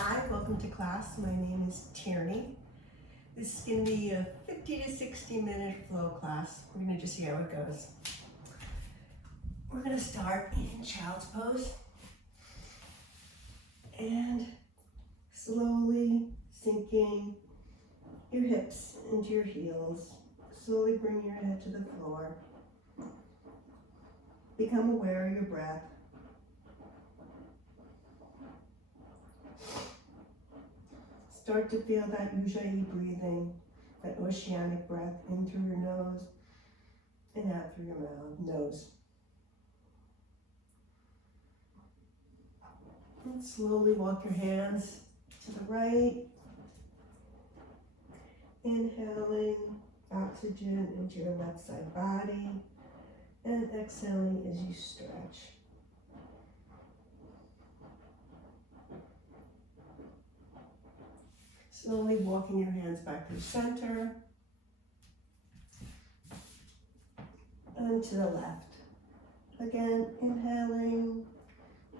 Hi, welcome to class. My name is Tierney. This is going to be a 50 to 60 minute flow class. We're going to just see how it goes. We're going to start in child's pose and slowly sinking your hips into your heels. Slowly bring your head to the floor. Become aware of your breath. Start to feel that Ujjayi breathing, that oceanic breath in through your nose and out through your nose. And slowly walk your hands to the right, inhaling oxygen into your left side body and exhaling as you stretch. Slowly walking your hands back to center and to the left. Again, inhaling,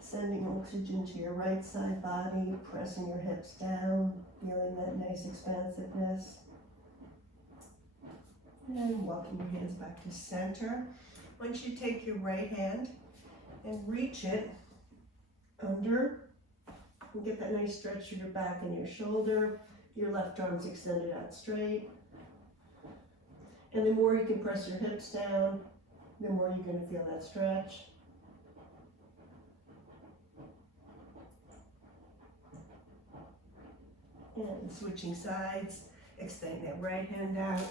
sending oxygen to your right side body, pressing your hips down, feeling that nice expansiveness. And walking your hands back to center. Once you take your right hand and reach it under, and get that nice stretch through your back and your shoulder. Your left arm's extended out straight. And the more you can press your hips down, the more you're going to feel that stretch. And switching sides, extending that right hand out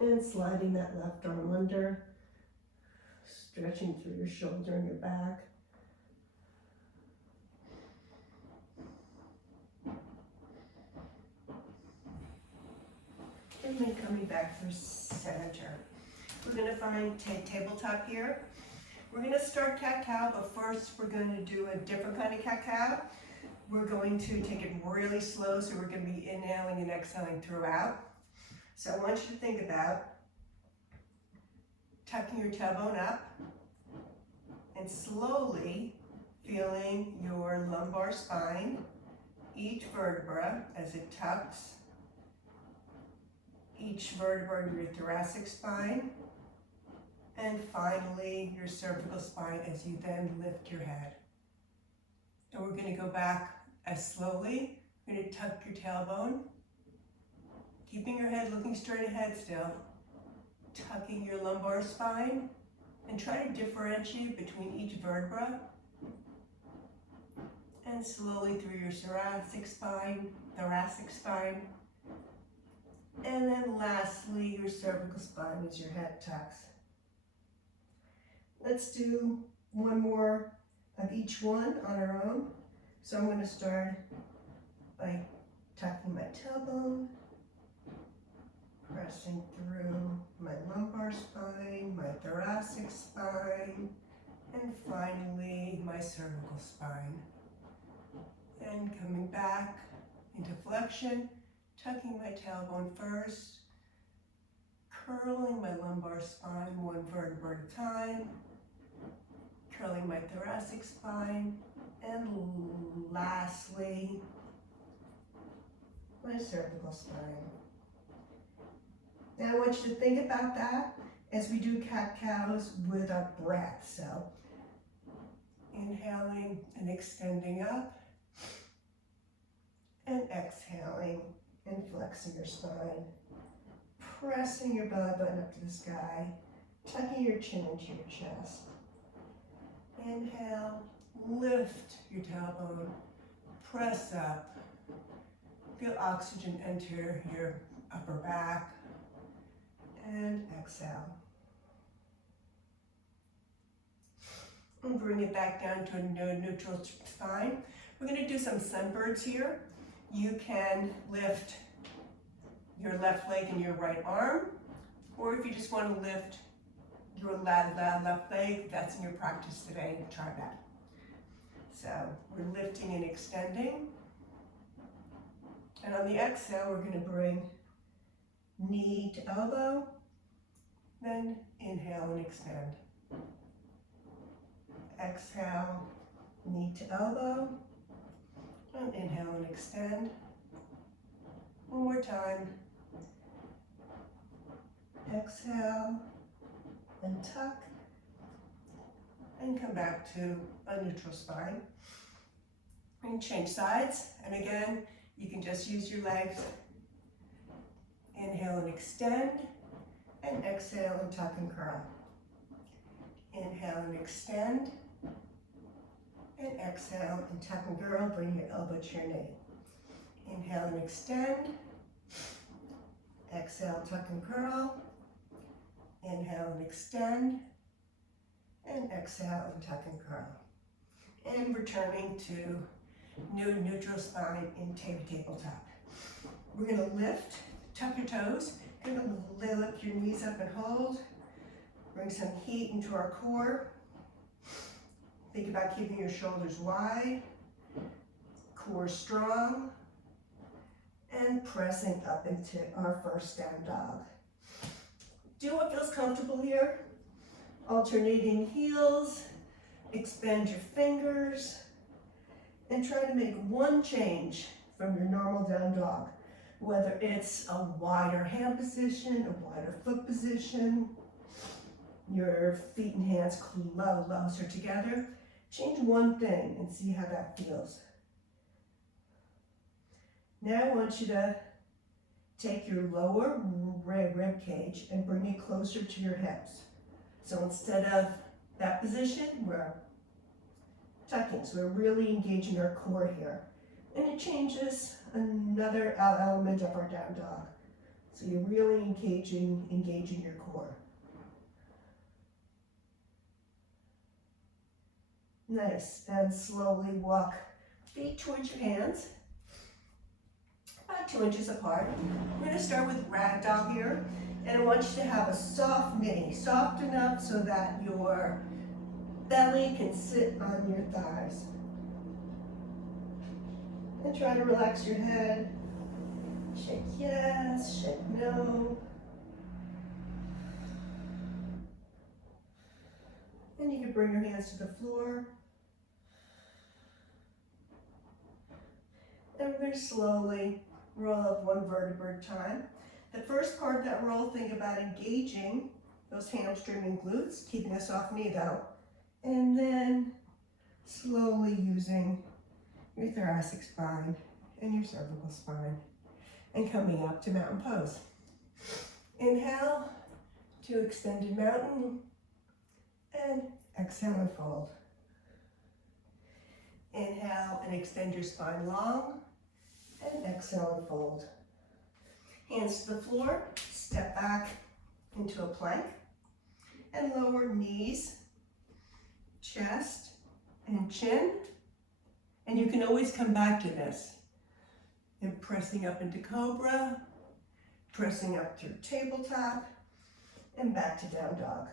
and sliding that left arm under, stretching through your shoulder and your back. And then coming back through center. We're going to find tabletop here. We're going to start cat-cow, but first we're going to do a different kind of cat-cow. We're going to take it really slow, so we're going to be inhaling and exhaling throughout. So I want you to think about tucking your tailbone up and slowly feeling your lumbar spine, each vertebra as it tucks, each vertebra of your thoracic spine, and finally your cervical spine as you then lift your head. And we're going to go back as slowly. You're going to tuck your tailbone, keeping your head looking straight ahead still, tucking your lumbar spine, and try to differentiate between each vertebra, and slowly through your thoracic spine, and then lastly, your cervical spine as your head tucks. Let's do one more of each one on our own. So I'm going to start by tucking my tailbone, pressing through my lumbar spine, my thoracic spine, and finally my cervical spine. And coming back into flexion, tucking my tailbone first, curling my lumbar spine one vertebra at a time, curling my thoracic spine, and lastly, my cervical spine. Now I want you to think about that as we do cat-cows with our breath. So inhaling and extending up, and exhaling and flexing your spine, pressing your belly button up to the sky, tucking your chin into your chest. Inhale, lift your tailbone, press up, feel oxygen enter your upper back, and exhale. And bring it back down to a neutral spine. We're going to do some sunbirds here. You can lift your left leg and your right arm, or if you just want to lift your left leg, that's in your practice today, try that. So we're lifting and extending. And on the exhale, we're going to bring knee to elbow, then inhale and extend. Exhale, knee to elbow, and inhale and extend. extend. One more time. Exhale and tuck. And come back to a neutral spine. And change sides. And again, you can just use your legs. Inhale and extend. And exhale and tuck and curl. Inhale and extend. And exhale and tuck and curl. Bring your elbow to your knee. Inhale and extend. Exhale, tuck and curl. Inhale and extend. And exhale and tuck and curl. And returning to neutral spine in tabletop. We're going to lift, tuck your toes. You're going to lift your knees up and hold. Bring some heat into our core. Think about keeping your shoulders wide, core strong, and pressing up into our first down dog. Do what feels comfortable here. Alternating heels, expand your fingers, and try to make one change from your normal down dog. Whether it's a wider hand position, a wider foot position, your feet and hands closer together. Change one thing and see how that feels. Now I want you to take your lower rib cage and bring it closer to your hips. So instead of that position, we're tucking. So we're really engaging our core here. And it changes another element of our down dog. So you're really engaging your core. Nice. And slowly walk feet towards your hands, about 2 inches apart. We're going to start with ragdoll here. And I want you to have a soft knee, soft enough so that your belly can sit on your thighs. And try to relax your head. Shake yes, shake no. And you can bring your hands to the floor. And we're going to slowly roll up one vertebra at a time. The first part of that roll, think about engaging those hamstring and glutes, keeping a soft knee though. And then slowly using your thoracic spine and your cervical spine. And coming up to mountain pose. Inhale to extended mountain. And exhale and fold. Inhale and extend your spine long. And exhale and fold. Hands to the floor, step back into a plank. And lower knees, chest, and chin. And you can always come back to this. And pressing up into cobra, pressing up through tabletop, and back to down dog.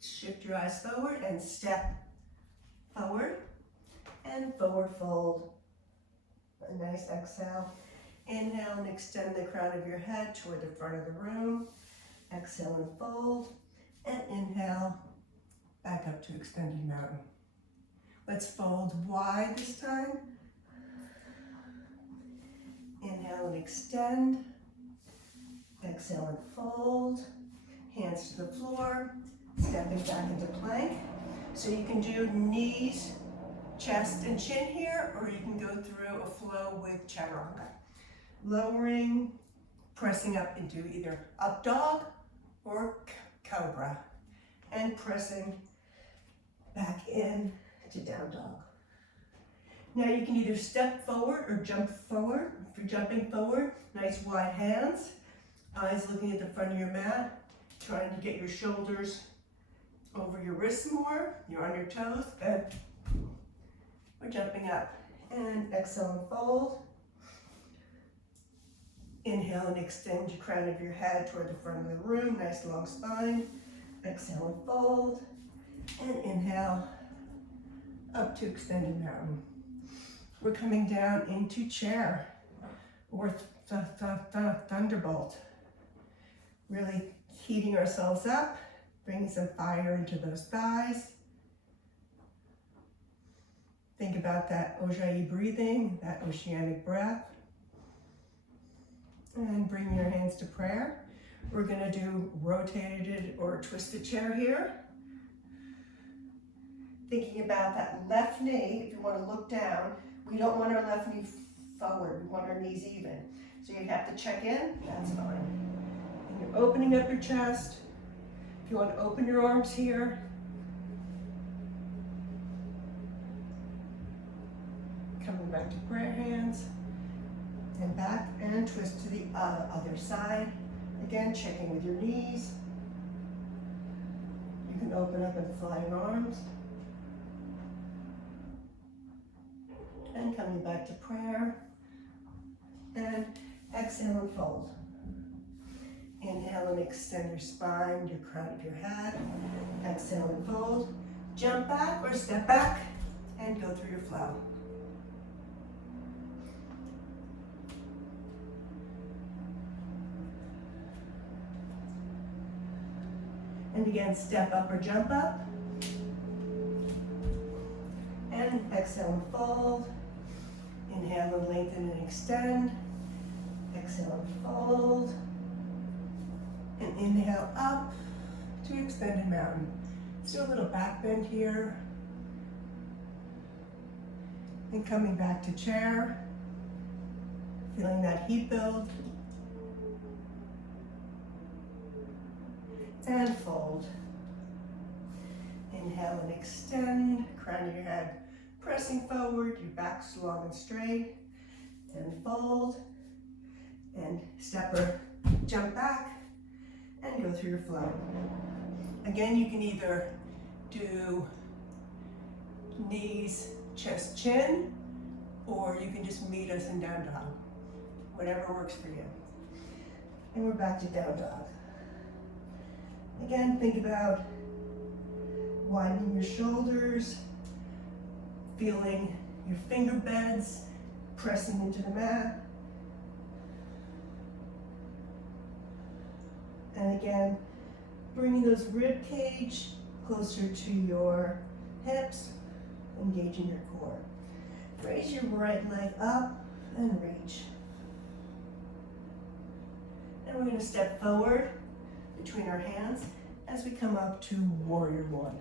Shift your eyes forward and step forward and forward fold. A nice exhale. Inhale and extend the crown of your head toward the front of the room. Exhale and fold. And inhale, back up to extended mountain. Let's fold wide this time. Inhale and extend. Exhale and fold. Hands to the floor. Stepping back into plank. So you can do knees, chest, and chin here, or you can go through a flow with chaturanga. Lowering, pressing up into either up dog or cobra. And pressing back in to down dog. Now you can either step forward or jump forward. If you're jumping forward, nice wide hands, eyes looking at the front of your mat, trying to get your shoulders over your wrists more. You're on your toes, good. We're jumping up and exhale and fold. Inhale and extend your crown of your head toward the front of the room, nice long spine. Exhale and fold, and inhale up to extended mountain. We're coming down into chair or thunderbolt. Really heating ourselves up, bringing some fire into those thighs. Think about that Ujjayi breathing, that oceanic breath. And bring your hands to prayer. We're gonna do rotated or twisted chair here. Thinking about that left knee, if you wanna look down, we don't want our left knee forward, we want our knees even. So you have to check in, that's fine. And you're opening up your chest. If you wanna open your arms here, coming back to prayer hands, and back and twist to the other side. Again, checking with your knees. You can open up and flying arms. And coming back to prayer. And exhale and fold. Inhale and extend your spine, your crown of your head. Exhale and fold. Jump back or step back and go through your flow. And again, step up or jump up. And exhale and fold. Inhale and lengthen and extend. Exhale and fold. And inhale up to extended mountain. Let's do a little back bend here. And coming back to chair. Feeling that heat build. And fold. Inhale and extend, crown of your head pressing forward, your back's long and straight. And fold. And step or jump back and go through your flow. Again, you can either do knees, chest, chin, or you can just meet us in down dog. Whatever works for you. And we're back to down dog. Again, think about widening your shoulders, feeling your finger beds pressing into the mat. And again, bringing those rib cage closer to your hips, engaging your core. Raise your right leg up and reach. And we're going to step forward between our hands as we come up to warrior one.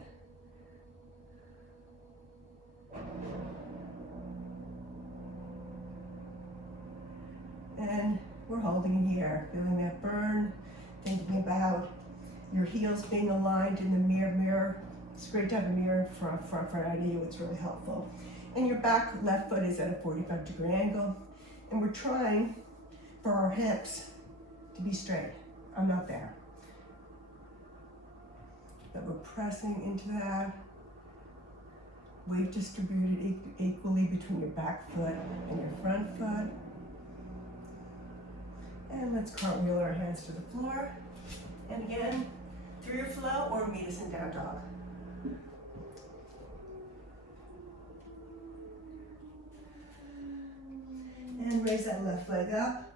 And we're holding here, feeling that burn, thinking about your heels being aligned in the mirror. It's great to have a mirror in front of you, it's really helpful. And your back left foot is at a 45-degree angle. And we're trying for our hips to be straight. I'm not there. But we're pressing into that. Weight distributed equally between your back foot and your front foot. And let's cartwheel our hands to the floor. And again, through your flow or meet us in down dog. And raise that left leg up.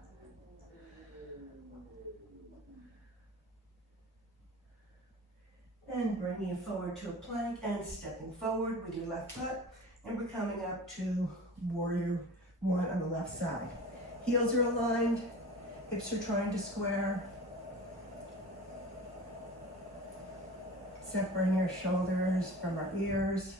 And bringing it forward to a plank and stepping forward with your left foot. And we're coming up to warrior one on the left side. Heels are aligned, hips are trying to square. Separating our shoulders from our ears.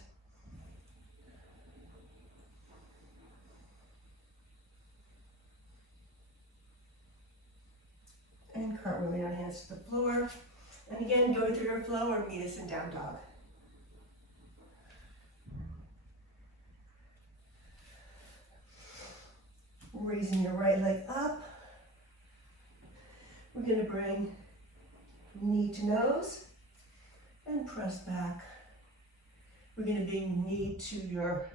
And cartwheeling our hands to the floor. And again, go through your flow or meet us in down dog. Raising your right leg up. We're going to bring knee to nose and press back. We're going to bring knee to your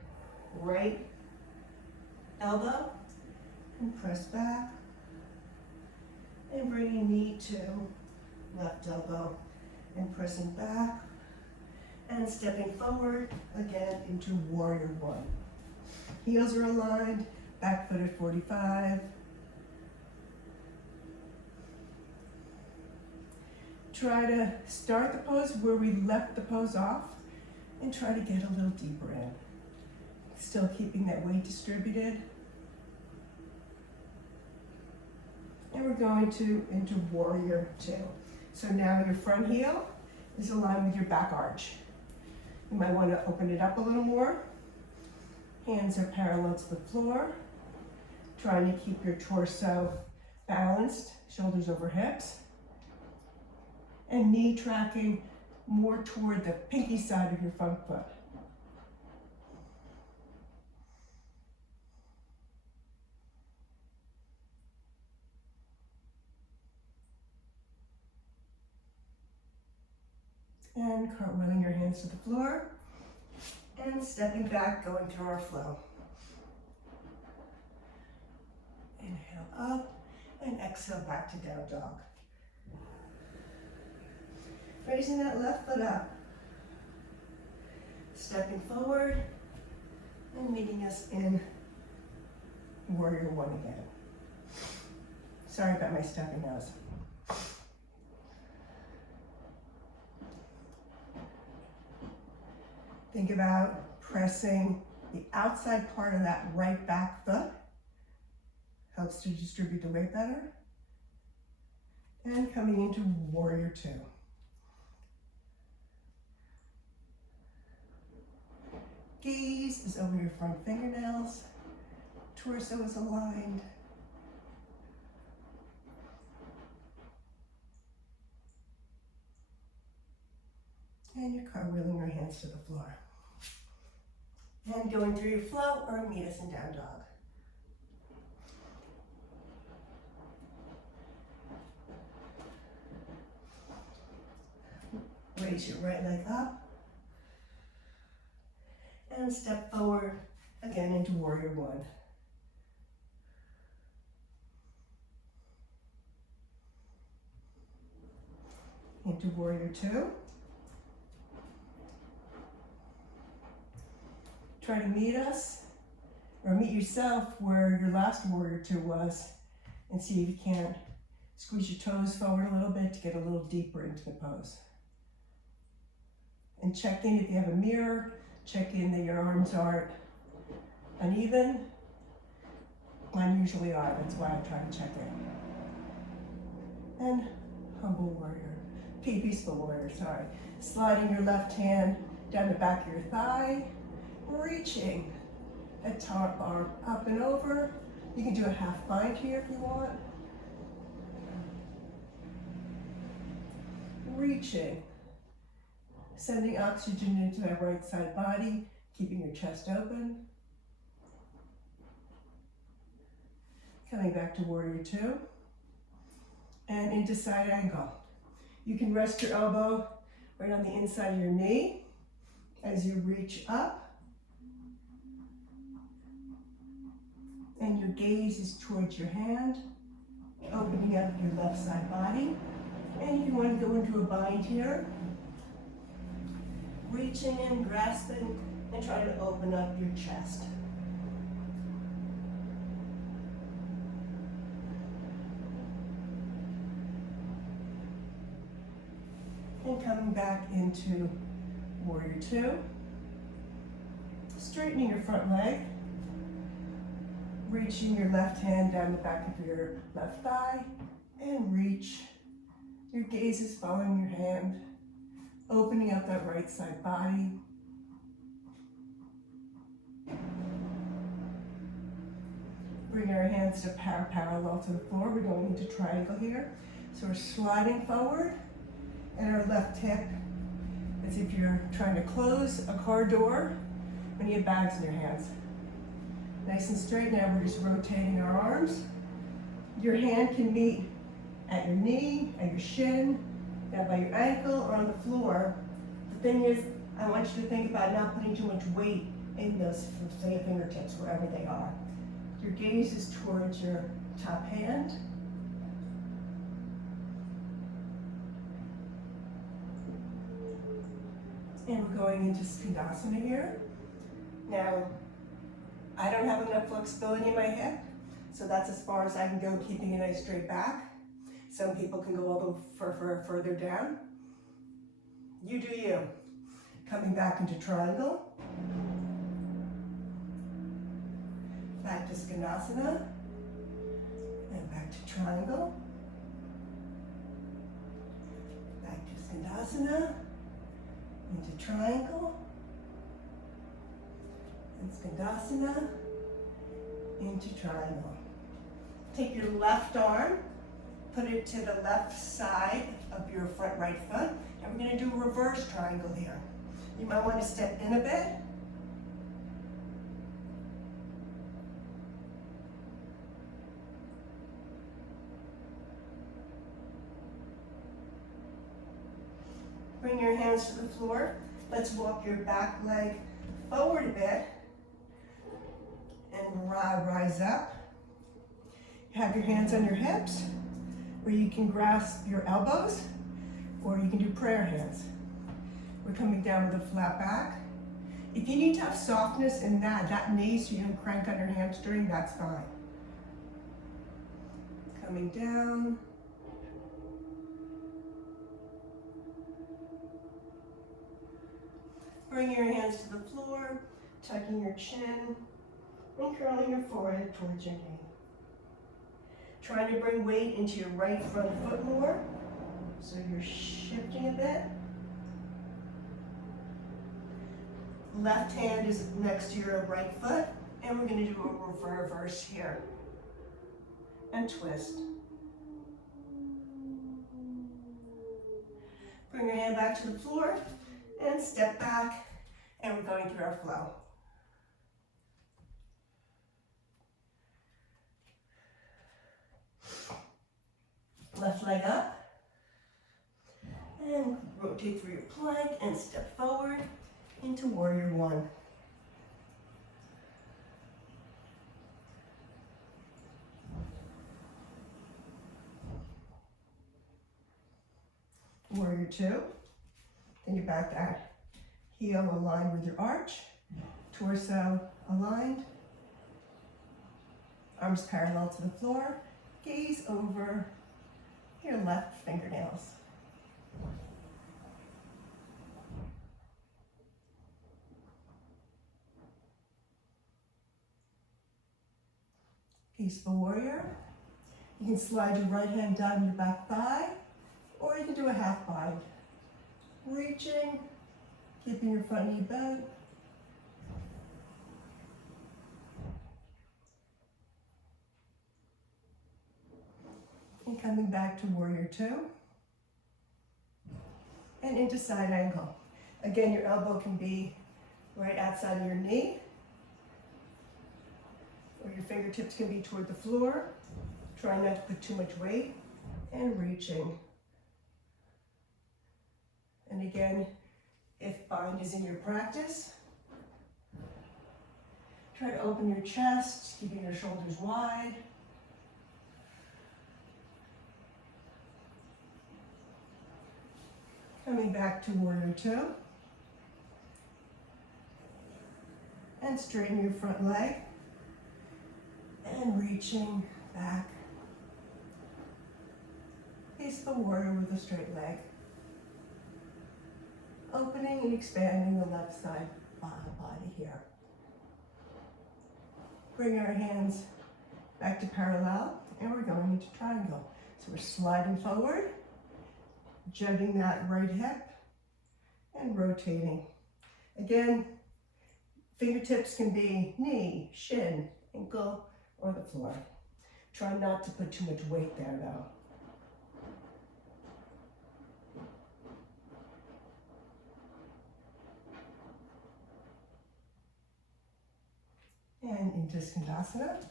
right elbow and press back. And bringing knee to left elbow and pressing back and stepping forward again into warrior one. Heels are aligned, back foot at 45. Try to start the pose where we left the pose off and try to get a little deeper in. Still keeping that weight distributed. And we're going into warrior two. So now your front heel is aligned with your back arch. You might want to open it up a little more. Hands are parallel to the floor. Trying to keep your torso balanced, shoulders over hips. And knee tracking more toward the pinky side of your front foot. And cartwheeling your hands to the floor. And stepping back, going through our flow. Inhale up and exhale back to down dog. Raising that left foot up. Stepping forward and meeting us in warrior one again. Sorry about my stuffy nose. Think about pressing the outside part of that right back foot. Helps to distribute the weight better. And coming into warrior two. Gaze is over your front fingernails. Torso is aligned. And you're cartwheeling your hands to the floor. And going through your flow or meet us in down dog. Raise your right leg up. And step forward again into warrior one. Into warrior two. Try to meet us, or meet yourself where your last warrior two was, and see if you can't squeeze your toes forward a little bit to get a little deeper into the pose. And check in if you have a mirror, check in that your arms aren't uneven. Mine usually are, that's why I try to check in. And humble warrior, peaceful warrior, sorry. Sliding your left hand down the back of your thigh, reaching a top arm up and over. You can do a half bind here if you want. Reaching, sending oxygen into that right side body, keeping your chest open. Coming back to warrior two. And into side angle. You can rest your elbow right on the inside of your knee as you reach up. And your gaze is towards your hand, opening up your left side body. And if you want to go into a bind here, reaching in, grasping, and trying to open up your chest. And coming back into warrior two. Straightening your front leg. Reaching your left hand down the back of your left thigh and reach. Your gaze is following your hand, opening up that right side body. Bring our hands to parallel to the floor. We're going into triangle here. So we're sliding forward and our left hip as if you're trying to close a car door when you have bags in your hands. Nice and straight. Now we're just rotating our arms. Your hand can meet at your knee, at your shin, down by your ankle, or on the floor. The thing is, I want you to think about not putting too much weight in those, say, fingertips, wherever they are. Your gaze is towards your top hand. And we're going into Sivasana here. Now, I don't have enough flexibility in my hip, so that's as far as I can go, keeping a nice straight back. Some people can go a little further down. You do you. Coming back into triangle. Back to Sivasana. And back to triangle. Back to Sivasana. Into triangle. And Sivasana. Into triangle. Take your left arm, put it to the left side of your front right foot, and we're going to do a reverse triangle here. You might want to step in a bit. Bring your hands to the floor. Let's walk your back leg forward a bit and rise up. Have your hands on your hips, where you can grasp your elbows, or you can do prayer hands. We're coming down with a flat back. If you need to have softness in that knee so you don't crank on your hamstring, that's fine. Coming down. Bring your hands to the floor, tucking your chin, and curling your forehead towards your knee. Trying to bring weight into your right front foot more, so you're shifting a bit. Left hand is next to your right foot, and we're going to do a reverse here. And twist. Bring your hand back to the floor, and step back, and we're going through our flow. Left leg up, and rotate through your plank and step forward into warrior one. Warrior two, then you're back at heel aligned with your arch, torso aligned, arms parallel to the floor, gaze over your left fingernails. Peaceful warrior. You can slide your right hand down your back thigh, or you can do a half bind. Reaching, keeping your front knee bent. And coming back to warrior two. And into side angle. Again, your elbow can be right outside of your knee, or your fingertips can be toward the floor. Try not to put too much weight, and reaching. And again, if bind is in your practice, try to open your chest, keeping your shoulders wide. Coming back to warrior two. And straighten your front leg. And reaching back. Peaceful warrior with a straight leg. Opening and expanding the left side body here. Bring our hands back to parallel, and we're going into triangle. So we're sliding forward, jugging that right hip, and rotating. Again, fingertips can be knee, shin, ankle, or the floor. Try not to put too much weight there though. And into Sivasana.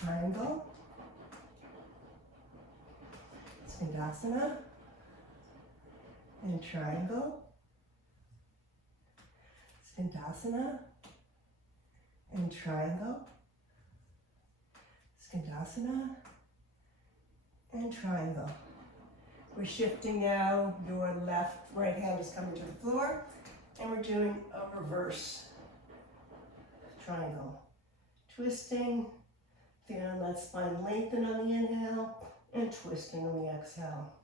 Triangle. Sivasana. And triangle. Sivasana. And triangle. Sivasana. And triangle. We're shifting now, your right hand is coming to the floor, and we're doing a reverse triangle. Twisting, feeling that spine lengthen on the inhale, and twisting on the exhale.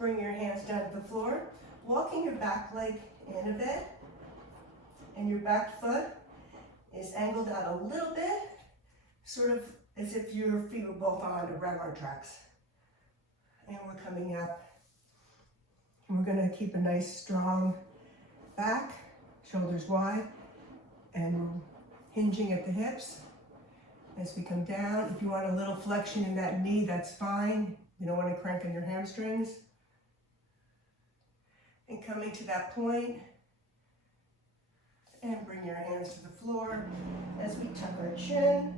Bring your hands down to the floor, walking your back leg in a bit, and your back foot is angled out a little bit, sort of as if your feet were both on the railroad tracks. And we're coming up. And we're gonna keep a nice strong back, shoulders wide, and hinging at the hips. As we come down, if you want a little flexion in that knee, that's fine. You don't want to crank on your hamstrings. And coming to that point, and bring your hands to the floor as we tuck our chin,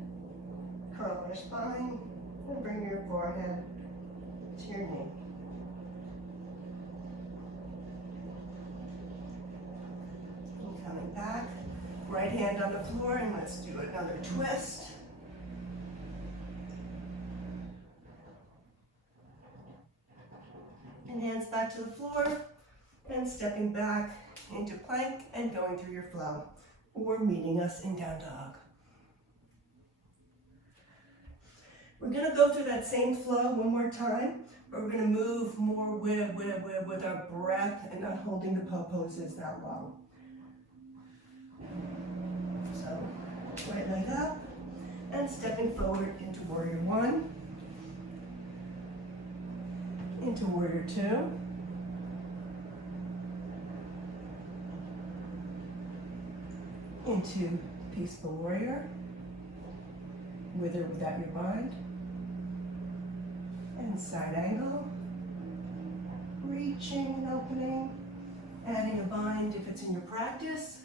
curl our spine, and bring your forehead to your knee. And coming back, right hand on the floor, and let's do another twist. And hands back to the floor, and stepping back into plank and going through your flow, or meeting us in down dog. We're gonna go through that same flow one more time, but we're gonna move more with our breath and not holding the poses that long. So, right leg up, and stepping forward into warrior one, into warrior two, into peaceful warrior, with or without your bind, and side angle, reaching and opening, adding a bind if it's in your practice,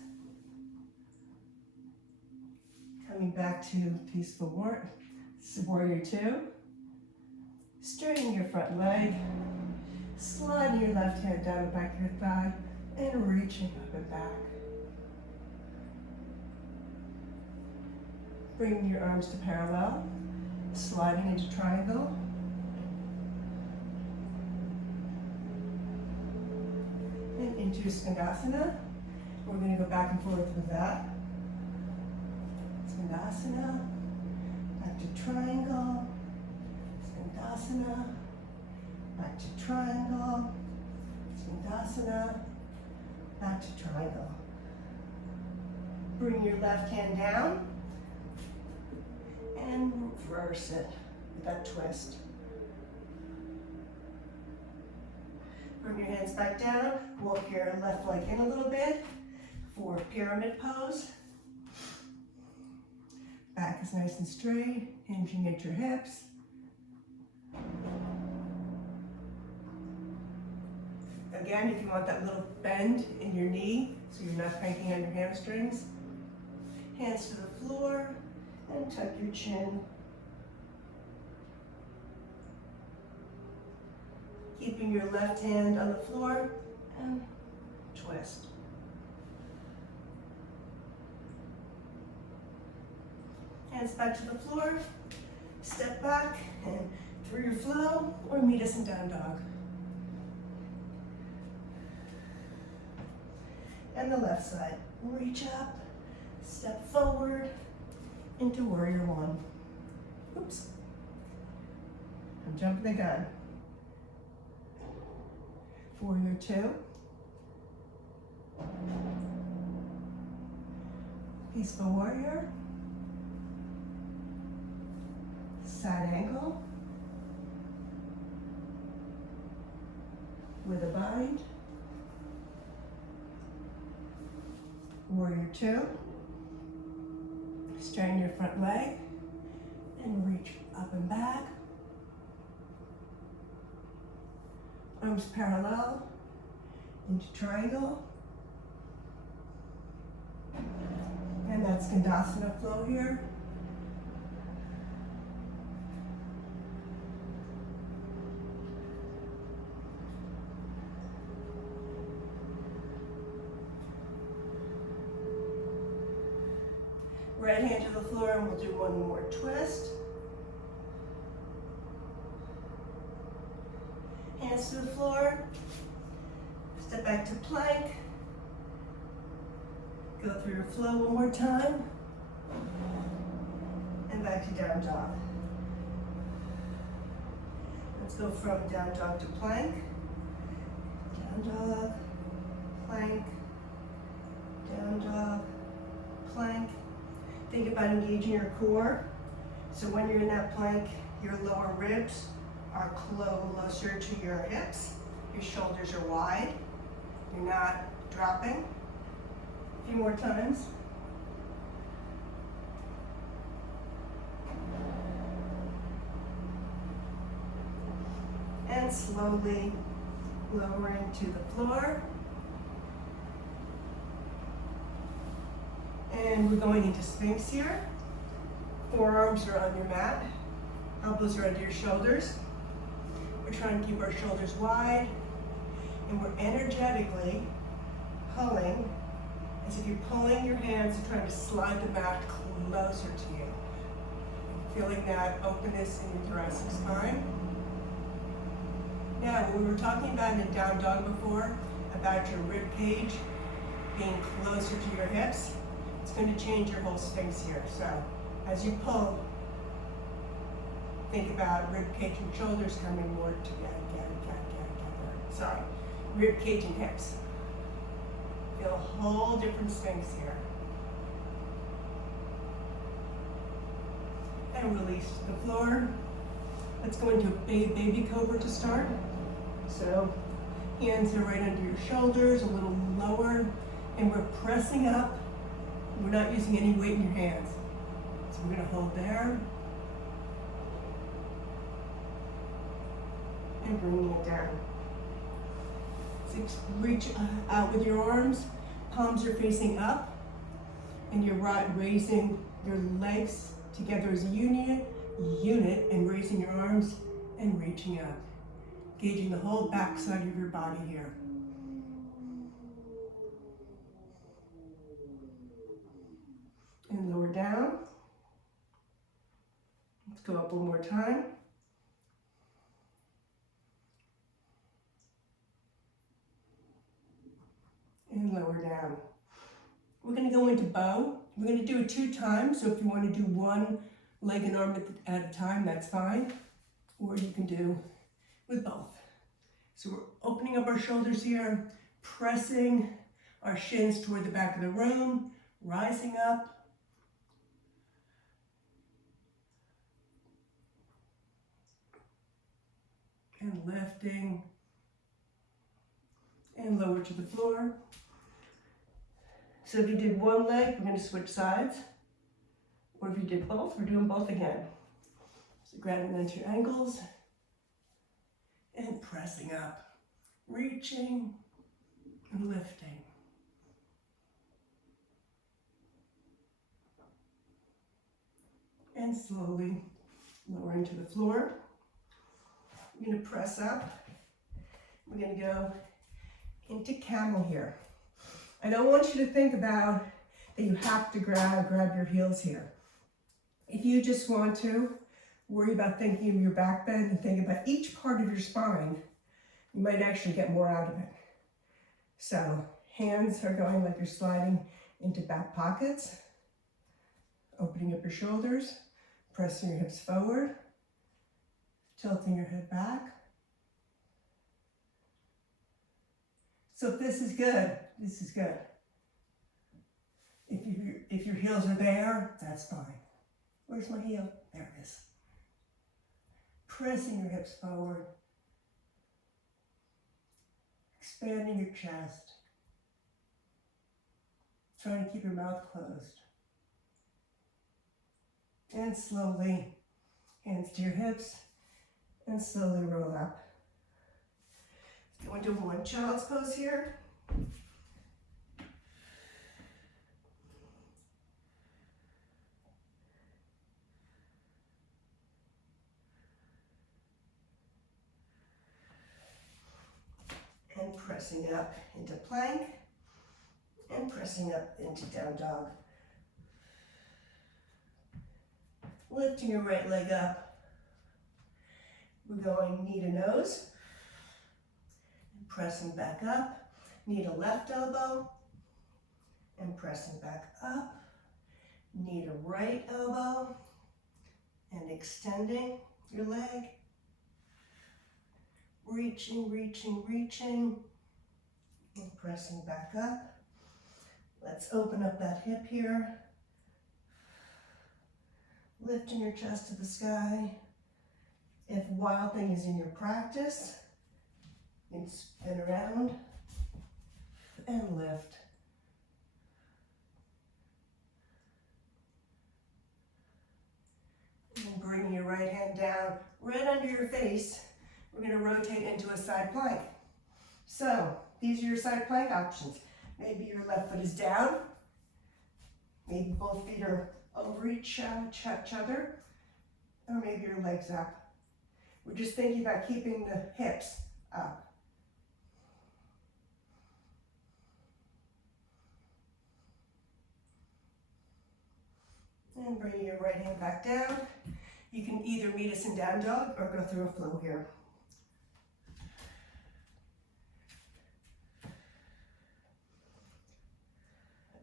coming back to peaceful warrior two, straightening your front leg, sliding your left hand down the back of your thigh, and reaching up and back. Bringing your arms to parallel, sliding into triangle. And into Sivasana. We're going to go back and forth with that. Sivasana, back to triangle, Sivasana, back to triangle, Sivasana, back to triangle. Bring your left hand down, and reverse it with that twist. Bring your hands back down, walk your left leg in a little bit for pyramid pose. Back is nice and straight, hinging at your hips. Again, if you want that little bend in your knee, so you're not cranking on your hamstrings, hands to the floor, and tuck your chin. Keeping your left hand on the floor and twist. Hands back to the floor, step back and through your flow, or meet us in down dog. And the left side, reach up, step forward, into warrior one. Oops. I'm jumping the gun. Warrior two. Peaceful warrior. Side angle. With a bind. Warrior two. Straighten your front leg and reach up and back. Arms parallel into triangle. And that's Skandasana flow here. Right hand to the floor, and we'll do one more twist. Hands to the floor. Step back to plank. Go through your flow one more time. And back to down dog. Let's go from down dog to plank. down dog, plank, down dog, plank. Think about engaging your core. So when you're in that plank, your lower ribs are closer to your hips. Your shoulders are wide. You're not dropping. A few more times. And slowly lowering to the floor. And we're going into Sphinx here. Forearms are on your mat. Elbows are under your shoulders. We're trying to keep our shoulders wide. And we're energetically pulling, as if you're pulling your hands and trying to slide the mat closer to you. Feeling that openness in your thoracic spine. Now, we were talking about in down dog before, about your rib cage being closer to your hips. It's going to change your whole Sphinx here. So, as you pull, think about rib cage and shoulders coming more together. Sorry, rib cage and hips. Feel a whole different Sphinx here. And release to the floor. Let's go into a baby cobra to start. So, hands are right under your shoulders, a little lower, and we're pressing up. We're not using any weight in your hands. So we're going to hold there. And bringing it down. So reach out with your arms. Palms are facing up. And you're raising your legs together as a unit, and raising your arms and reaching up. Gauging the whole back side of your body here. And lower down. Let's go up one more time. And lower down. We're going to go into bow. We're going to do it 2 times. So if you want to do one leg and arm at a time, that's fine. Or you can do with both. So we're opening up our shoulders here, pressing our shins toward the back of the room, rising up. And lifting. And lower to the floor. So if you did one leg, we're going to switch sides. Or if you did both, we're doing both again. So grabbing onto your ankles. And pressing up, reaching and lifting. And slowly lowering to the floor. We're going to press up. We're going to go into camel here. I don't want you to think about that you have to grab your heels here. If you just want to, worry about thinking of your back bend and think about each part of your spine, you might actually get more out of it. So hands are going like you're sliding into back pockets, opening up your shoulders, pressing your hips forward, tilting your head back. So if this is good, this is good. If your heels are there, that's fine. Where's my heel? There it is. Pressing your hips forward, expanding your chest, trying to keep your mouth closed. And slowly, hands to your hips, and slowly roll up. Let's go into one child's pose here. And pressing up into plank, and pressing up into down dog. Lifting your right leg up. We're going knee to nose, and pressing back up. Knee to left elbow, and pressing back up. Knee to right elbow, and extending your leg. Reaching, reaching, reaching, And pressing back up. Let's open up that hip here. Lifting your chest to the sky. If Wild Thing is in your practice, you can spin around and lift. And bring your right hand down, right under your face. We're going to rotate into a side plank. So, these are your side plank options. Maybe your left foot is down. Maybe both feet are over each other. Or maybe your legs up. We're just thinking about keeping the hips up. And bring your right hand back down. You can either meet us in down dog or go through a flow here.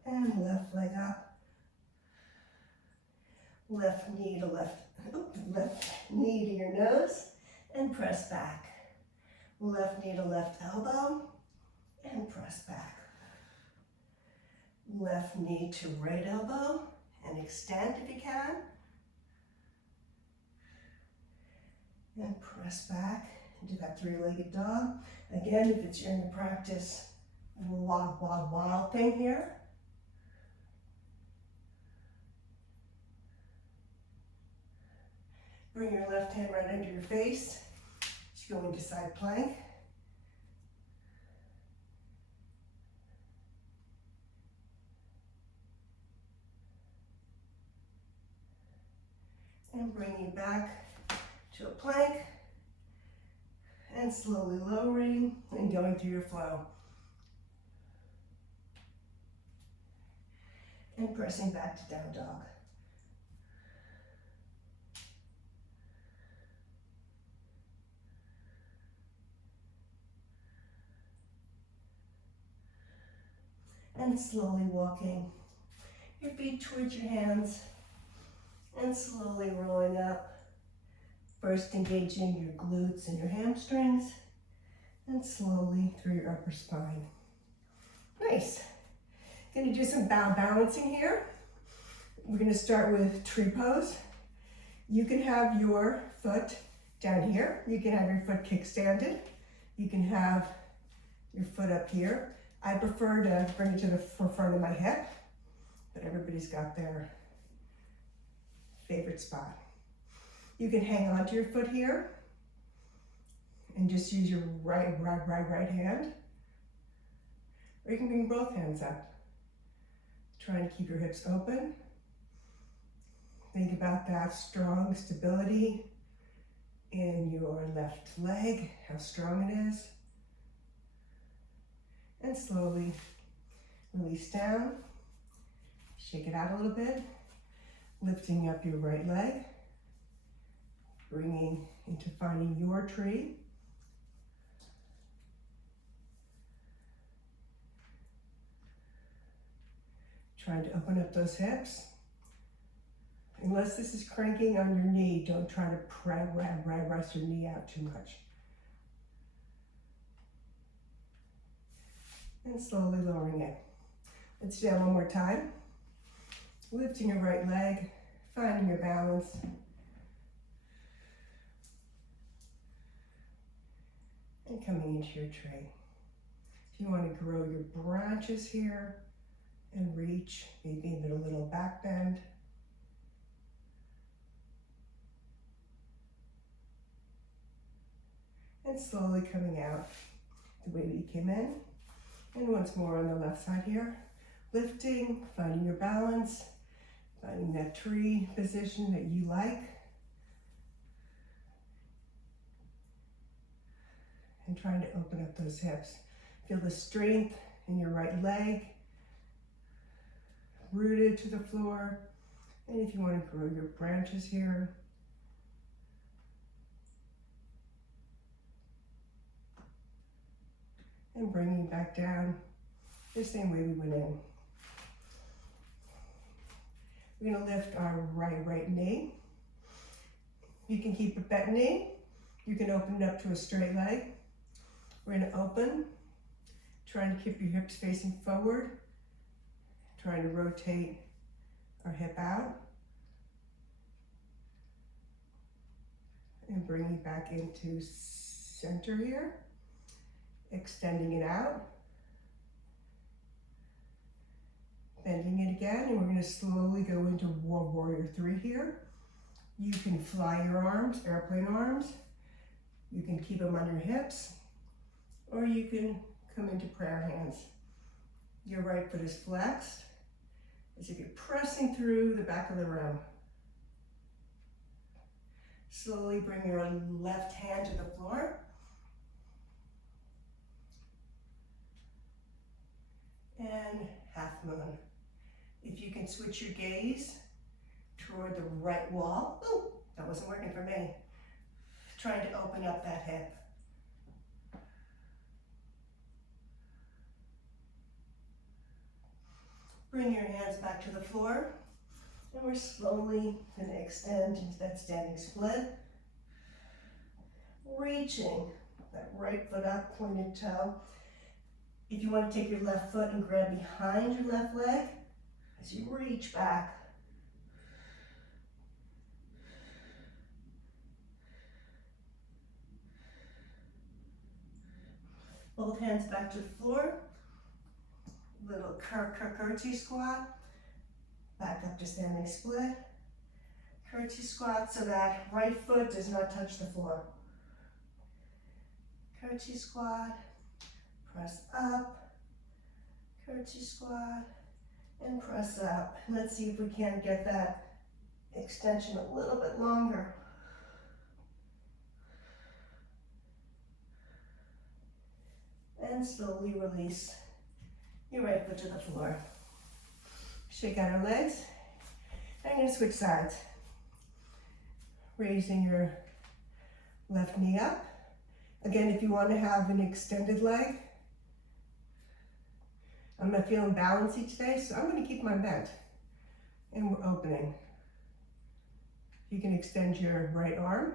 And left leg up. Left knee to left knee to your nose and press back. Left knee to left elbow and press back. Left knee to right elbow and extend if you can. And press back into that three-legged dog. Again, if it's in the practice, wild thing here. Bring your left hand right under your face. Just go into side plank. And bring you back to a plank. And slowly lowering and going through your flow. And pressing back to down dog. And slowly walking your feet towards your hands and slowly rolling up. First engaging your glutes and your hamstrings and slowly through your upper spine. Nice. Going to do some balancing here. We're going to start with tree pose. You can have your foot down here. You can have your foot kickstanded. You can have your foot up here. I prefer to bring it to the front of my hip, but everybody's got their favorite spot. You can hang on to your foot here and just use your right hand, or you can bring both hands up. Trying to keep your hips open. Think about that strong stability in your left leg, how strong it is. And slowly release down, shake it out a little bit, lifting up your right leg, bringing into finding your tree. Trying to open up those hips. Unless this is cranking on your knee, don't try to press your knee out too much. And slowly lowering it. Let's do that one more time. Lifting your right leg, finding your balance. And coming into your tree. If you want to grow your branches here and reach, maybe even a little back bend. And slowly coming out the way we came in. And once more on the left side here, lifting, finding your balance, finding that tree position that you like. And trying to open up those hips. Feel the strength in your right leg, rooted to the floor. And if you want to grow your branches here, and bringing back down the same way we went in. We're going to lift our right knee. You can keep a bent knee. You can open it up to a straight leg. We're going to open, Trying to keep your hips facing forward. Trying to rotate our hip out. And bring it back into center here. Extending it out. Bending it again, and we're going to slowly go into Warrior 3 here. You can fly your arms, airplane arms. You can keep them on your hips, or you can come into prayer hands. Your right foot is flexed, as if you're pressing through the back of the room. Slowly bring your left hand to the floor. And half moon. If you can switch your gaze toward the right wall. Oh, that wasn't working for me. Trying to open up that hip. Bring your hands back to the floor. And we're slowly going to extend into that standing split. Reaching that right foot up, pointed toe. If you want to take your left foot and grab behind your left leg, as you reach back. Both hands back to the floor. Little curtsy squat. Back up to standing split. Curtsy squat so that right foot does not touch the floor. Curtsy squat. Press up. Curtsy squat. And press up. Let's see if we can't get that extension a little bit longer. And slowly release your right foot to the floor. Shake out our legs. I'm going to switch sides. Raising your left knee up. Again, if you want to have an extended leg, I'm not feeling balancey today, so I'm going to keep mine bent. And we're opening. You can extend your right arm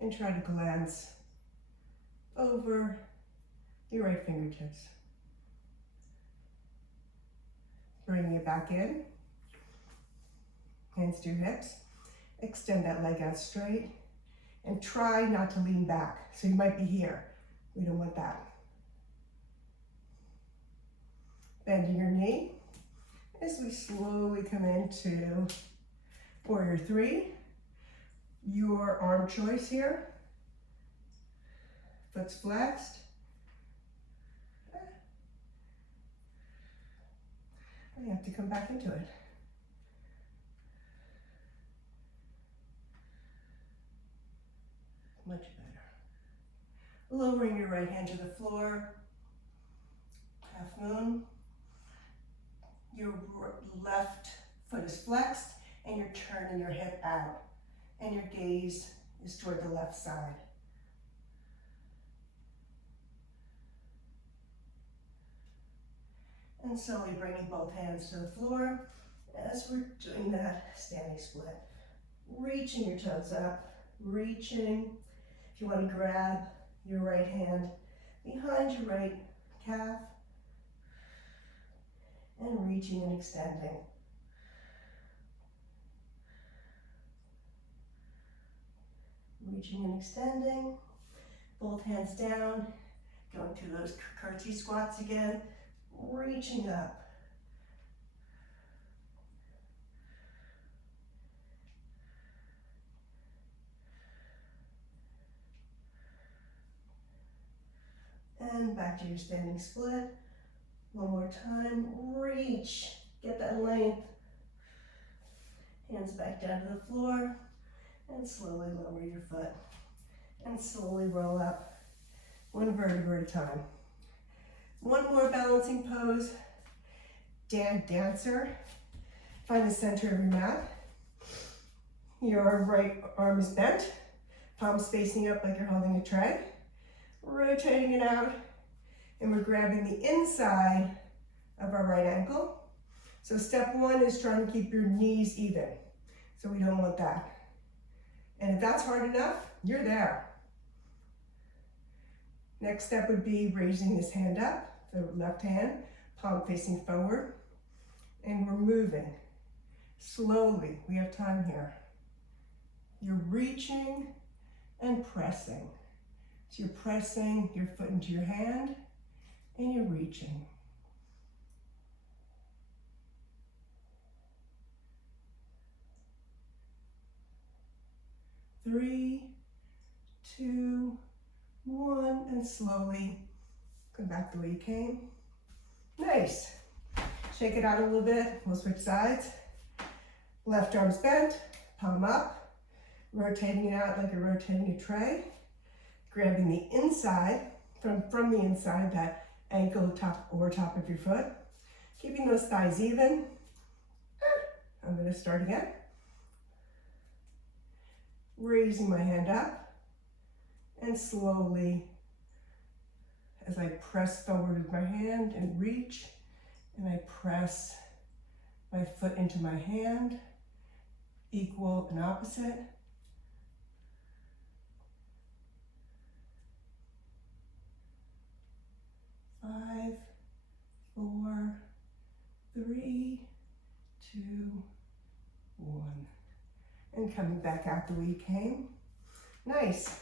and try to glance over your right fingertips. Bringing it back in. Hands to your hips. Extend that leg out straight. And try not to lean back. So you might be here. We don't want that. Bending your knee as we slowly come into Warrior 3. Your arm choice here. Foot's flexed. I have to come back into it. Much better. Lowering your right hand to the floor. Half moon. Your left foot is flexed and you're turning your hip out. And your gaze is toward the left side. And slowly bringing both hands to the floor as we're doing that standing split. Reaching your toes up, reaching. If you want to grab your right hand behind your right calf and reaching and extending. Reaching and extending. Both hands down, going through those curtsy squats again. Reaching up. And back to your standing split. One more time, reach, get that length. Hands back down to the floor and slowly lower your foot. And slowly roll up, one vertebra at a time. One more balancing pose, dancer. Find the center of your mat. Your right arm is bent, palms facing up like you're holding a tray. Rotating it out, and we're grabbing the inside of our right ankle. So step one is trying to keep your knees even. So we don't want that. And if that's hard enough, you're there. Next step would be raising this hand up, the left hand, palm facing forward, and we're moving slowly. We have time here. You're reaching and pressing. So you're pressing your foot into your hand and you're reaching. Three, two, one, and slowly come back the way you came. Nice. Shake it out a little bit. We'll switch sides. Left arm's bent, palm up, rotating it out like you're rotating a tray. Grabbing the inside, from the inside, that ankle top over top of your foot. Keeping those thighs even. I'm going to start again. Raising my hand up and slowly, as I press forward with my hand and reach, and I press my foot into my hand, equal and opposite. Five, four, three, two, one. And coming back out the way you came. Nice.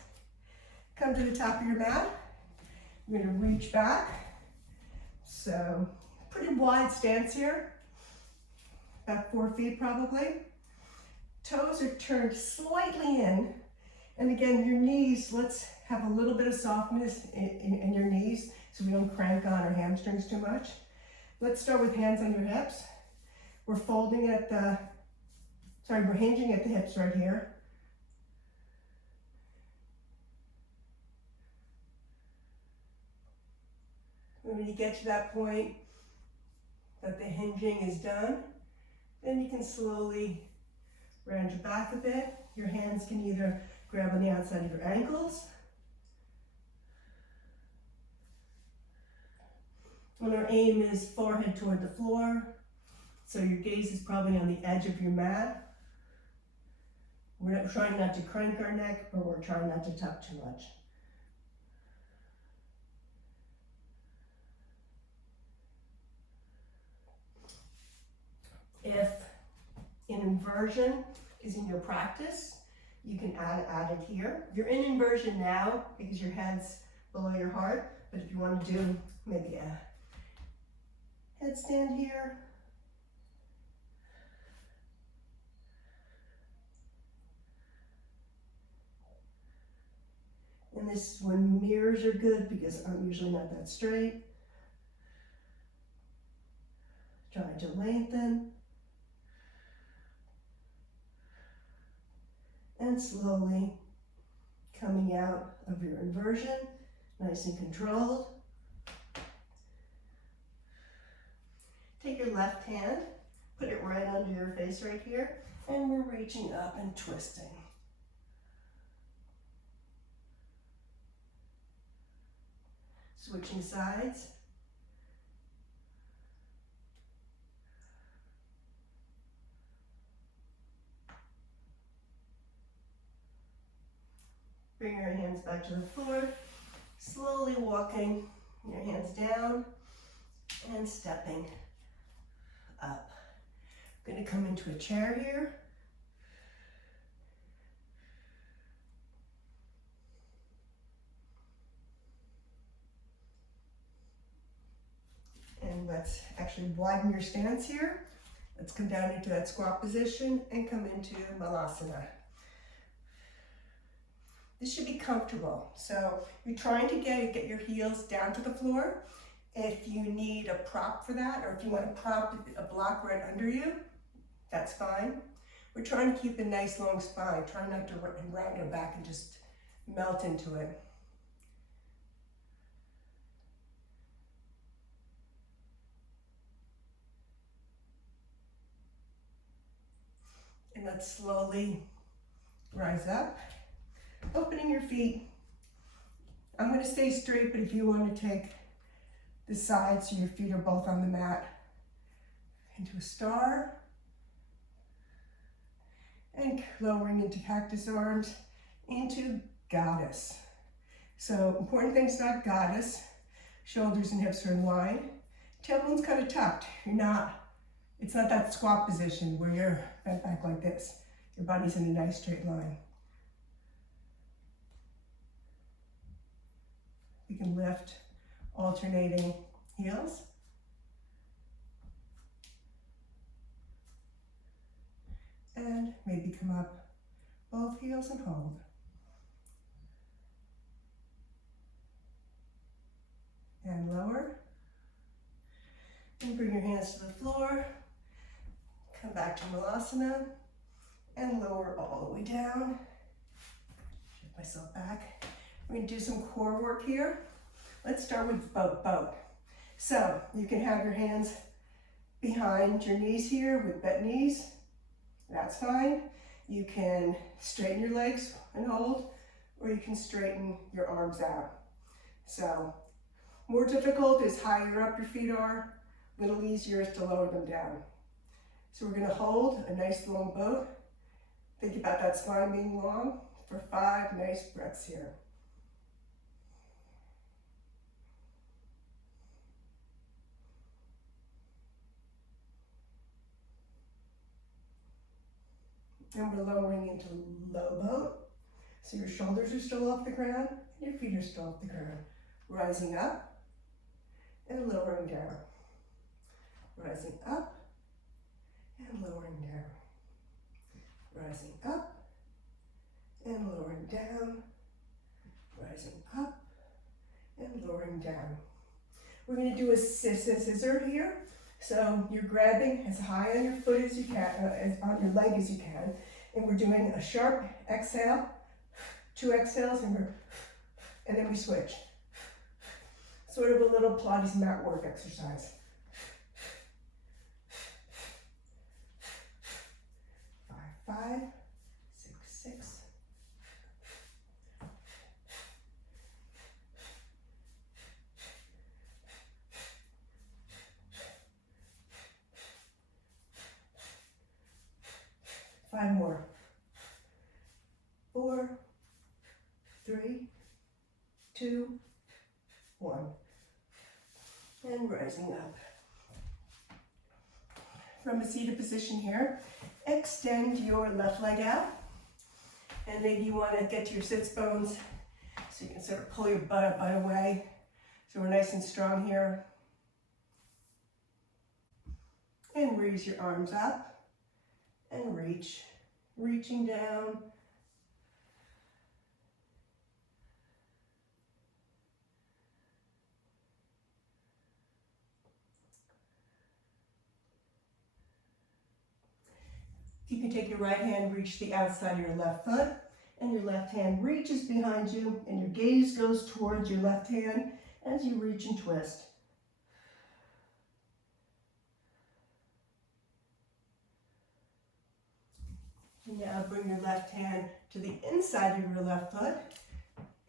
Come to the top of your mat. You're going to reach back. So, pretty wide stance here. About 4 feet probably. Toes are turned slightly in. And again, your knees, let's have a little bit of softness in your knees so we don't crank on our hamstrings too much. Let's start with hands on your hips. We're folding at the, we're hinging at the hips right here. And when you get to that point that the hinging is done, then you can slowly round your back a bit. Your hands can either grab on the outside of your ankles, and our aim is forehead toward the floor, so your gaze is probably on the edge of your mat. We're not trying not to crank our neck, but we're trying not to tuck too much. If an inversion is in your practice, you can add it here. You're in inversion now because your head's below your heart, but if you want to do maybe a headstand here, and this one, mirrors are good because I'm usually not that straight. Trying to lengthen. And slowly coming out of your inversion, nice and controlled. Take your left hand, put it right under your face right here, and we're reaching up and twisting. Switching sides. Bring your hands back to the floor, slowly walking your hands down and stepping up. I'm going to come into a chair here. And let's actually widen your stance here. Let's come down into that squat position and come into Malasana. This should be comfortable. So you're trying to get your heels down to the floor. If you need a prop for that, or if you want to prop a block right under you, that's fine. We're trying to keep a nice long spine, trying not to round our back and just melt into it. And let's slowly rise up. Opening your feet. I'm going to stay straight, but if you want to take the sides so your feet are both on the mat, into a star, and lowering into cactus arms, into goddess. So important things about goddess. Shoulders and hips are in line. Tailbone's kind of tucked. It's not that squat position where you're bent back like this. Your body's in a nice straight line. We can lift alternating heels. And maybe come up both heels and hold. And lower. And bring your hands to the floor. Come back to Sivasana. And lower all the way down. Shift myself back. We're going to do some core work here. Let's start with boat. So you can have your hands behind your knees here with bent knees. That's fine. You can straighten your legs and hold, or you can straighten your arms out. So more difficult is higher up your feet are. A little easier is to lower them down. So we're going to hold a nice long boat. Think about that spine being long for 5 nice breaths here. And we're lowering into low boat. So your shoulders are still off the ground, and your feet are still off the ground. Rising up and lowering down. Rising up and lowering down. Rising up and lowering down. Rising up and lowering down. We're going to do a scissor here. So you're grabbing as high on your foot as you can, on your leg as you can, and we're doing a sharp exhale, 2 exhales, and then we switch. Sort of a little Pilates mat work exercise. 5, 6, 6. 5 more. 4, 3, 2, 1. And rising up. From a seated position here, extend your left leg out. And maybe you want to get to your sits bones so you can sort of pull your butt away. So we're nice and strong here. And raise your arms up and reaching down. You can take your right hand, reach the outside of your left foot, and your left hand reaches behind you, and your gaze goes towards your left hand as you reach and twist. And now bring your left hand to the inside of your left foot,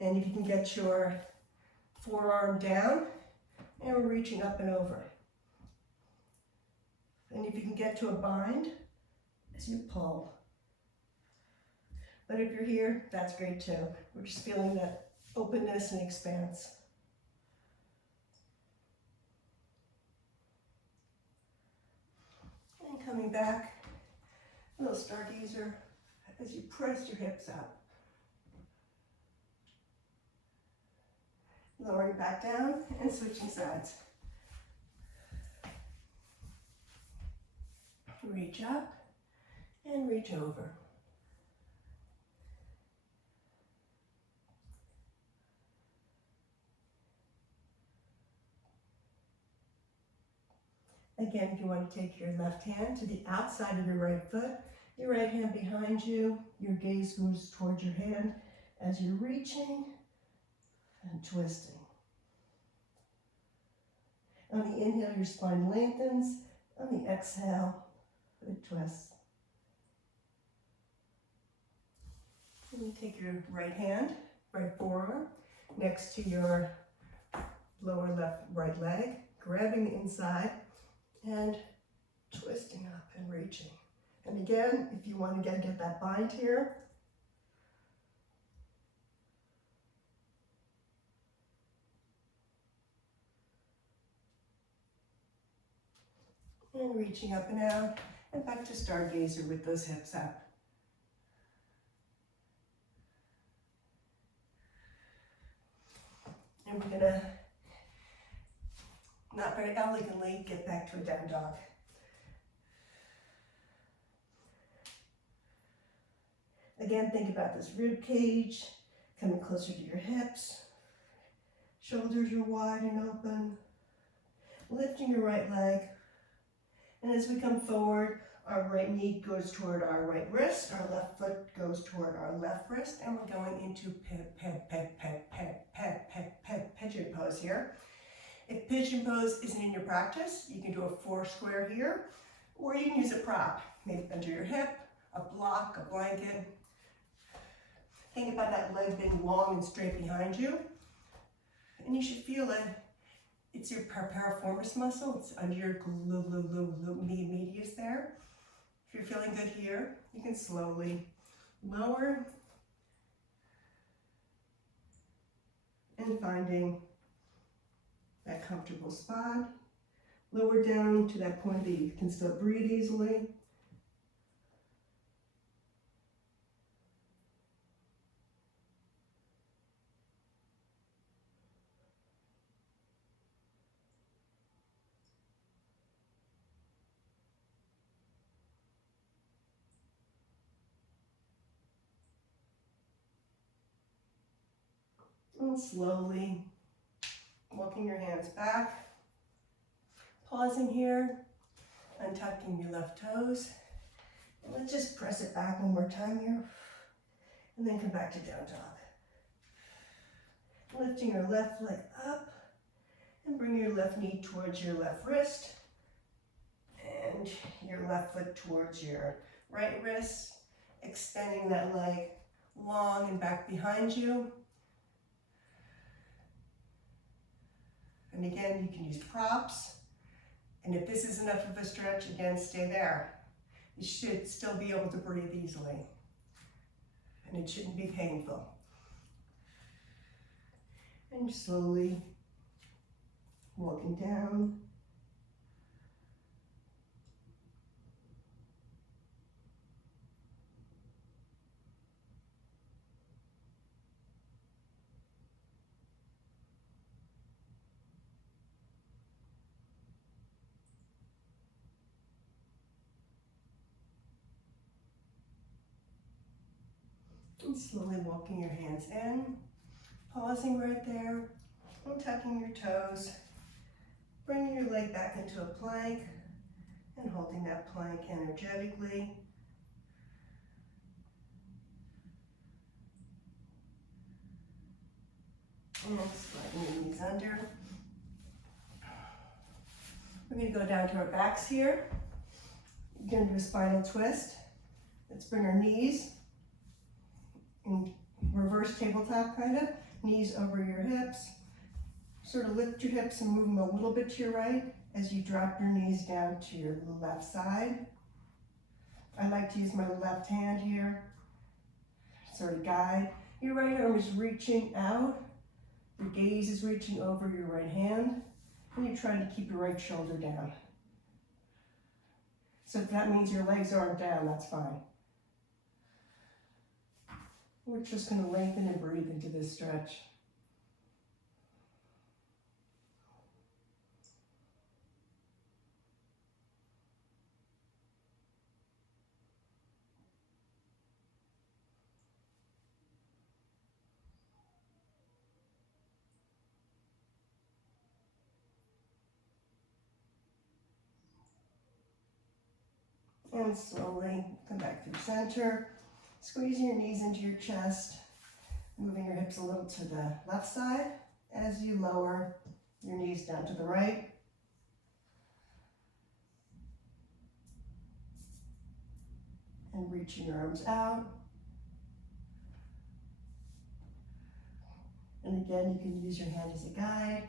and if you can get your forearm down, and we're reaching up and over. And if you can get to a bind, as you pull. But if you're here, that's great too. We're just feeling that openness and expanse. And coming back, a little stargazer as you press your hips up. Lowering back down and switching sides. Reach up and reach over. Again, if you want to take your left hand to the outside of your right foot, your right hand behind you, your gaze goes towards your hand as you're reaching and twisting. On the inhale, your spine lengthens. On the exhale, it twists. And you take your right hand, right forearm, next to your lower right leg, grabbing the inside and twisting up and reaching. And again, if you want to get that bind here, And reaching up and out, and back to stargazer with those hips up. And we're gonna, not very elegantly, get back to a down dog. Again, think about this rib cage, coming closer to your hips. Shoulders are wide and open. Lifting your right leg. And as we come forward, our right knee goes toward our right wrist, our left foot goes toward our left wrist, and we're going into pigeon pose here. If pigeon pose isn't in your practice, you can do a 4 square here, or you can use a prop, maybe under your hip, a block, a blanket. Think about that leg being long and straight behind you, and you should feel it. It's your piriformis muscle. It's under your medius there. If you're feeling good here, you can slowly lower and finding that comfortable spot. Lower down to that point that you can still breathe easily. And slowly walking your hands back, pausing here, untucking your left toes. And let's just press it back one more time here, and then come back to down dog. Lifting your left leg up, and bring your left knee towards your left wrist, and your left foot towards your right wrist, extending that leg long and back behind you. And again, you can use props. And if this is enough of a stretch, again, stay there. You should still be able to breathe easily. And it shouldn't be painful. And slowly walking down. And slowly walking your hands in, pausing right there, untucking your toes, bringing your leg back into a plank, and holding that plank energetically. And sliding your knees under. We're going to go down to our backs here. We're going to do a spinal twist. Let's bring our knees in reverse tabletop kind of, knees over your hips. Sort of lift your hips and move them a little bit to your right as you drop your knees down to your left side. I like to use my left hand here, sort of guide. Your right arm is reaching out, your gaze is reaching over your right hand, and you're trying to keep your right shoulder down. So if that means your legs aren't down, that's fine. We're just going to lengthen and breathe into this stretch. And slowly come back through center. Squeezing your knees into your chest, moving your hips a little to the left side as you lower your knees down to the right. And reaching your arms out. And again, you can use your hand as a guide,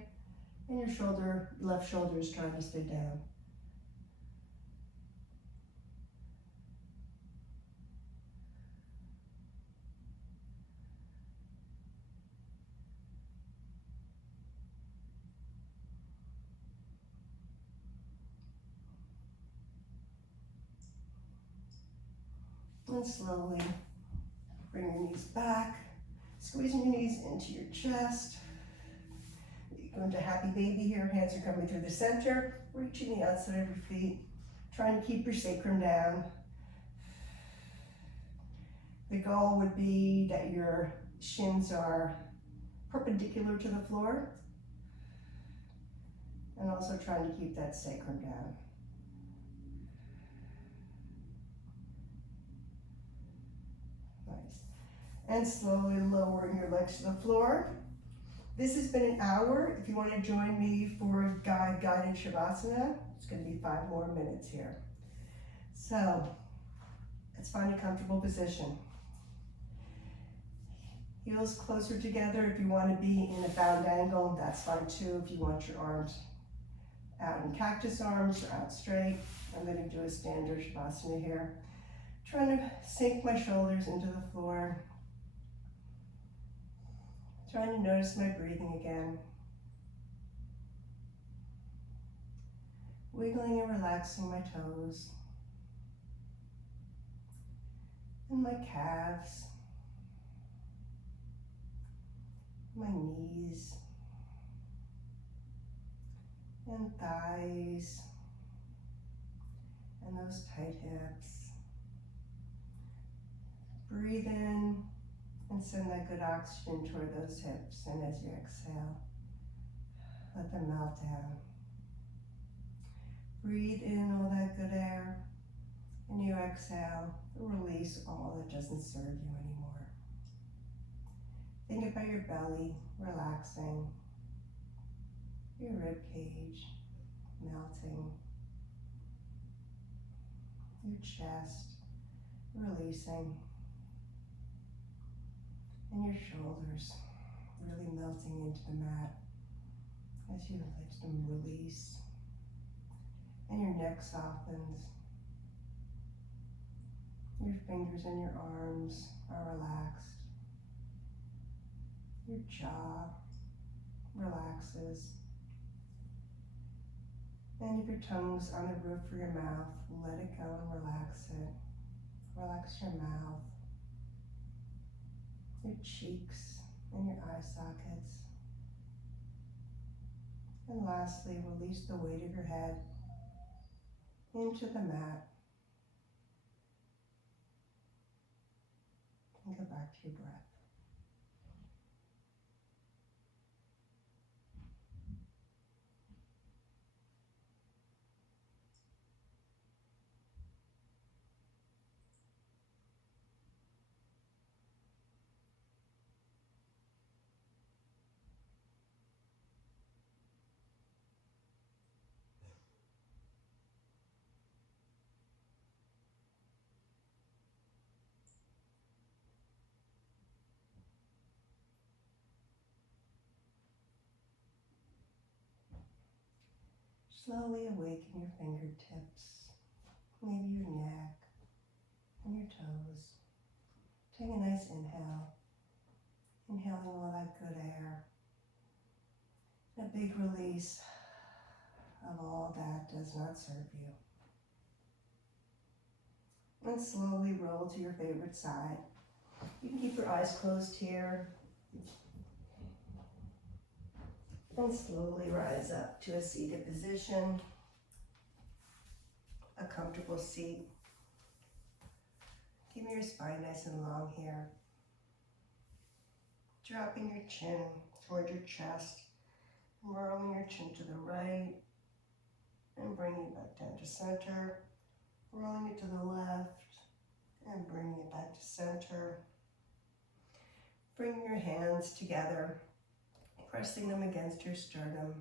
and your left shoulder is trying to stay down. And slowly bring your knees back, squeezing your knees into your chest. You go into happy baby here, hands are coming through the center, reaching the outside of your feet, trying to keep your sacrum down. The goal would be that your shins are perpendicular to the floor, and also trying to keep that sacrum down. Nice. And slowly lowering your legs to the floor. This has been an hour. If you want to join me for guided Shavasana, it's going to be 5 more minutes here. So let's find a comfortable position. Heels closer together. If you want to be in a bound angle, that's fine too. If you want your arms out in cactus arms or out straight, I'm going to do a standard Shavasana here. Trying to sink my shoulders into the floor. Trying to notice my breathing again. Wiggling and relaxing my toes. And my calves. My knees. And thighs. And those tight hips. Breathe in and send that good oxygen toward those hips. And as you exhale, let them melt down. Breathe in all that good air, and you exhale, release all that doesn't serve you anymore. Think about your belly relaxing, your rib cage melting, your chest releasing, and your shoulders really melting into the mat as you let them release, and your neck softens. Your fingers and your arms are relaxed. Your jaw relaxes. And if your tongue's on the roof of your mouth, let it go and relax it. Relax your mouth, your cheeks, and your eye sockets. And lastly, release the weight of your head into the mat. And go back to your breath. Slowly awaken your fingertips, maybe your neck and your toes. Take a nice inhale, inhaling all that good air. A big release of all that does not serve you. And slowly roll to your favorite side. You can keep your eyes closed here. And slowly rise up to a seated position, a comfortable seat. Keeping your spine nice and long here. Dropping your chin toward your chest, rolling your chin to the right, and bringing it back down to center, rolling it to the left, and bringing it back to center. Bring your hands together, pressing them against your sternum,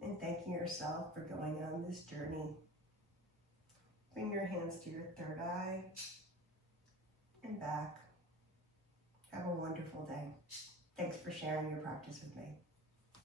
and thanking yourself for going on this journey. Bring your hands to your third eye and back. Have a wonderful day. Thanks for sharing your practice with me.